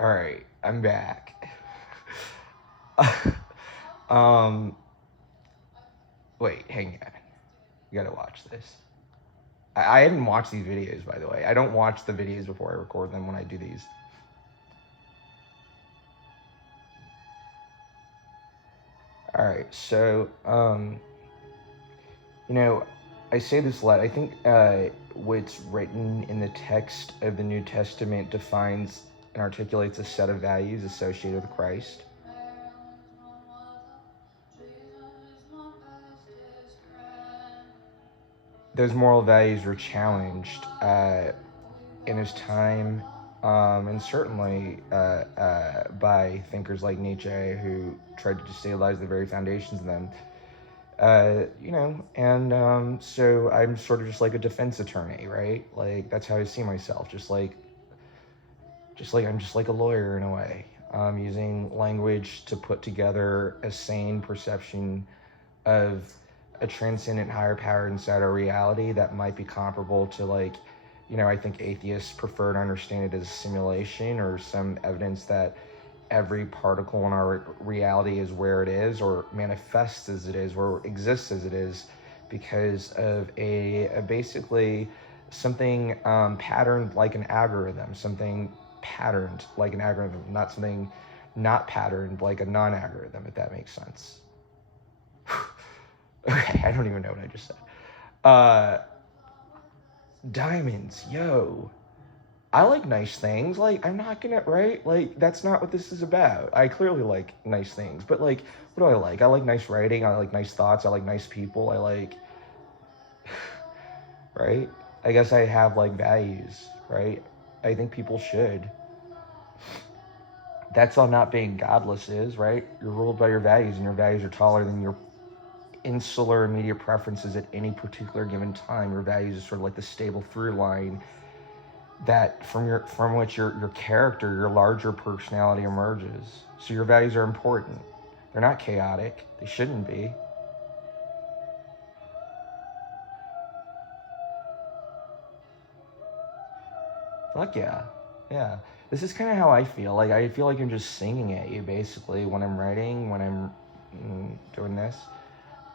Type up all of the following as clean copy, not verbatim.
All right, I'm back. um, Wait, hang on. You gotta watch this. I haven't watched these videos, by the way. I don't watch the videos before I record them when I do these. All right, so I say this a lot. I think what's written in the text of the New Testament defines and articulates a set of values associated with Christ. Those moral values were challenged in his time, and certainly by thinkers like Nietzsche, who tried to destabilize the very foundations of them. So I'm sort of just like a defense attorney, right? Like that's how I see myself, just like I'm just like a lawyer in a way, using language to put together a sane perception of a transcendent higher power inside our reality that might be comparable to I think atheists prefer to understand it as a simulation or some evidence that every particle in our reality is where it is or manifests as it is or exists as it is because of a basically something patterned like an algorithm, something patterned like an algorithm, not something not patterned like a non-algorithm, if that makes sense. Okay, I don't even know what I just said. Diamonds, yo. I like nice things. Like, I'm not gonna, right? Like, that's not what this is about. I clearly like nice things, but like, what do I like? I like nice writing. I like nice thoughts. I like nice people. I like, right? I guess I have like values, right? I think people should. That's all not being godless is, right? You're ruled by your values, and your values are taller than your insular immediate preferences at any particular given time. Your values are sort of like the stable through line that from which your character, your larger personality emerges. So your values are important. They're not chaotic. They shouldn't be. Fuck yeah. Yeah. This is kind of how I feel. Like I feel like I'm just singing at you basically when I'm writing, when I'm doing this.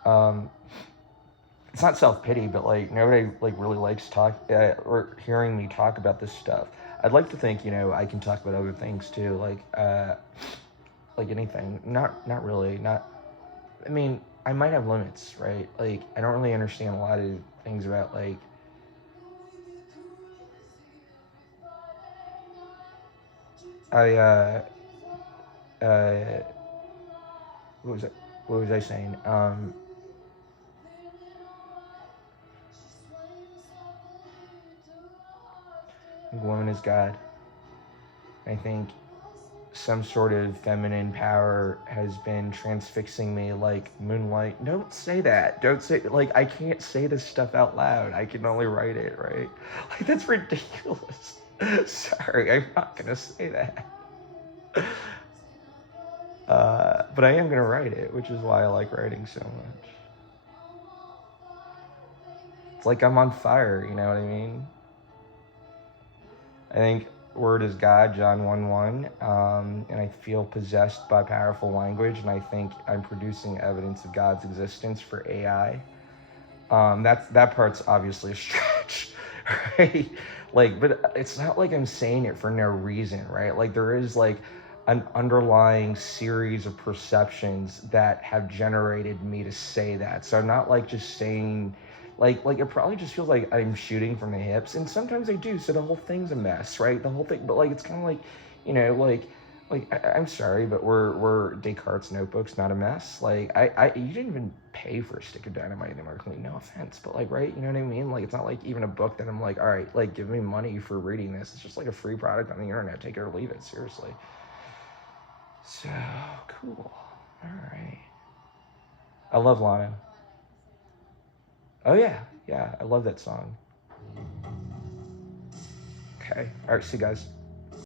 Um, it's not self-pity, but like nobody like really likes or hearing me talk about this stuff. I'd like to think I can talk about other things too, like anything. Not really. Not. I mean, I might have limits, right? Like I don't really understand a lot of things about like. I uh what was it? What was I saying? Woman is God. I think some sort of feminine power has been transfixing me like moonlight. Don't say that. Don't say like I can't say this stuff out loud. I can only write it, right? Like that's ridiculous. Sorry, I'm not gonna say that. But I am gonna write it, which is why I like writing so much. It's like I'm on fire, you know what I mean? I think word is God, John 1:1, and I feel possessed by powerful language, and I think I'm producing evidence of God's existence for AI. That part's obviously a stretch, right? Like, but it's not like I'm saying it for no reason, right? Like there is like an underlying series of perceptions that have generated me to say that. So I'm not like just saying like it probably just feels like I'm shooting from the hips, and sometimes I do. So the whole thing's a mess, right? The whole thing, but like it's kind of like, I'm sorry, but we're Descartes' notebooks not a mess? Like I you didn't even pay for a stick of dynamite in the Mark Lee, no offense, but like right, you know what I mean? Like it's not like even a book that I'm like, all right, like give me money for reading this. It's just like a free product on the internet. Take it or leave it, seriously. So cool. All right. I love Lana. Oh yeah, yeah, I love that song. Okay. All right, see you guys.